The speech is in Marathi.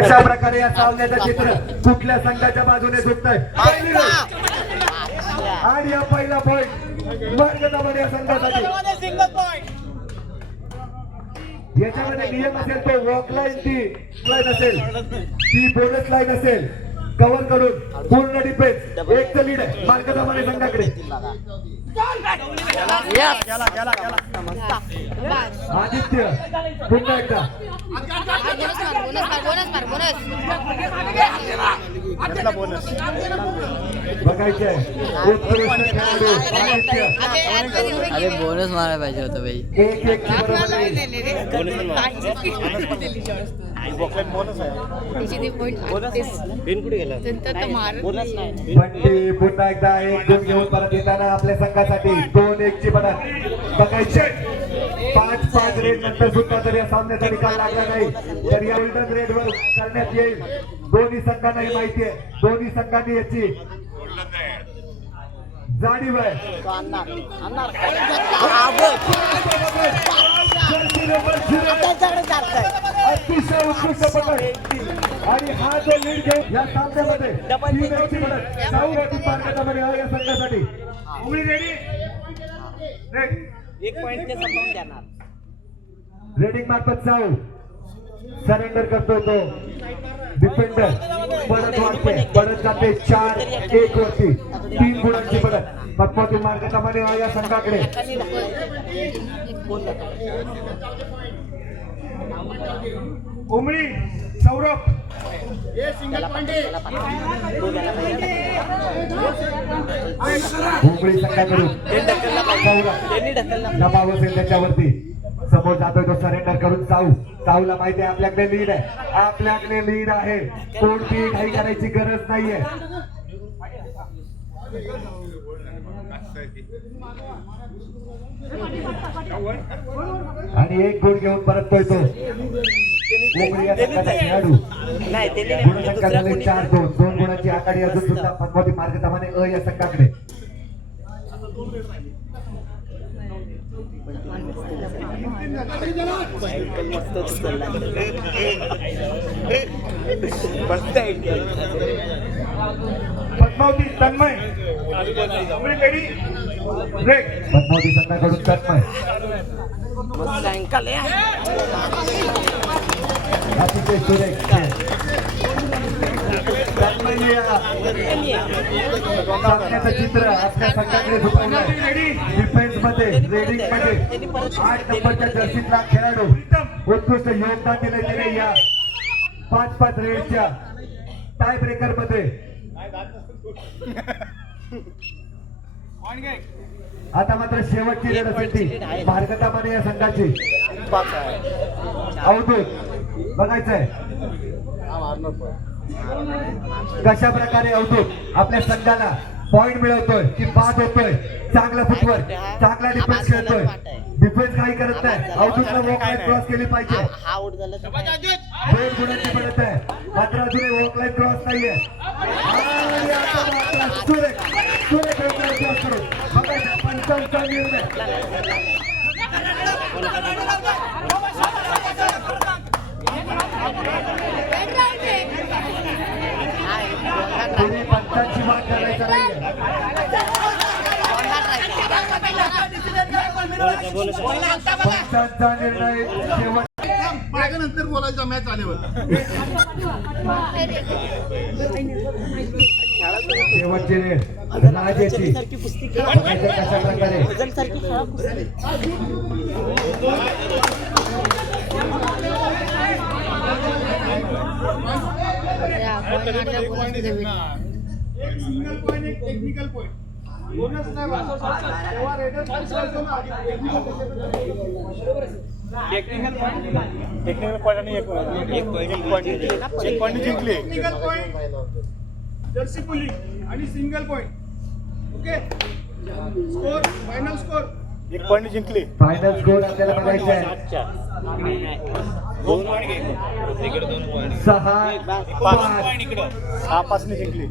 अशा प्रकारे या सामन्याचं चित्र कुठल्या संघाच्या बाजूने झुकतंय आणि या पहिला पॉईंट मार्गदामध्ये या संघासाठी. याच्यामध्ये नियम असेल तो वॉक लाईन ती लाईन असेल ती बोनस लाईन असेल कव्हर करून पूर्ण डिफेन्स एक तर लीड आहे मार्गदामध्ये संघाकडे. आदित्य पुन्हा एकदा बघायचे उत्कृष्ट खेळाडू आदित्य. अरे बोनस मारायला पाहिजे होतं भाई. एक बंटी पुन्हा एकदा एक गुण घेऊन परत येताना आपल्या संघासाठी 2-1 ची बनत बघायचे. 5-5 रेड नंतर सुद्धा जर या सामन्याचा निकाल लागला नाही तर या गोल्डन रेड वर करण्यात येईल. दोन्ही संघांनाही माहिती आहे दोन्ही संघांनी याची जाणीव आहे. अतिशय उत्कृष्ट पकड आणि हा जो लीड घेऊन या सामन्यामध्ये 3-1 ची बनत साऊथ मार्गामध्ये या संघासाठी. एक पॉइंट ते संपवून देणार. रेडिंग मार्फत साऊ सरेंडर करतो तो डिफेंडर परत वाढते परत जाते 4-1 वरती 3 गुणांची परत पद्मावती मार्गामध्ये या संघाकडे. उमरी सौरभ उमरी संघाकडून दबाव असेल त्याच्यावरती समोर जातोय तो सरेंडर करून साऊला माहिती आहे आपल्याकडे लीड आहे आपल्याकडे लीड आहे कोणतीही घाई करायची गरज नाहीये. आणि एक गुण घेऊन परततोय तो खेळाडू. गुणसंख्या झाली 4-2 2 गुणांची आघाडी अजून सुद्धा पद्मावती मार्गदामाने या संघाकडे. पद्मावती तन्मय पद्मावती संघाकडून तन्मय अतिशय सुरेख सामन्याचं चित्र आपल्या संघाकडे झुकवलंय. डिफेन्स मध्ये रेडिंग मध्ये 8 नंबरच्या जर्सीतला खेळाडू उत्कृष्ट योगदान दिले त्याने या 5-5 रेडच्या टाय ब्रेकर मध्ये. आता मात्र शेवटची रेड असेल ती मार्गदामाने या संघाची. अवधूत बघायचंय कशा प्रकारे अवधूत आपल्या संघाला पॉइंट मिळवतोय की बाद होतोय. चांगला फुटवर चांगला डिफेन्स खेळतोय. डिफेन्स काही करत नाही. अवधूतला वॉक लाईन क्रॉस केली पाहिजे. 2 गुणांची पडत आहे मात्र अजूनही वॉक लाईन क्रॉस नाहीये. सुरेख सुरेख वॉक लाईन क्रॉस करून बघायचं 55 निर्णय. पंचांची बात करायचं नाहीये. पंचांचा निर्णय नंतर बोलायचा मॅच आल्यावर. शेवटची रेड राजाची कशा प्रकारे सिंगल पॉइंट एक टेक्निकल पॉइंट बोनस नाही तेव्हा रेडर टेक्निकल पॉइंट आणि एक पॉइंट जिंकले. टेक्निकल पॉइंट जर्सी पुलिंग आणि single point. Okay score final score 1 point जिंकले. फायनल स्कोर आपल्याला बघायचा आहे 6-5 6-5 ने जिंकले.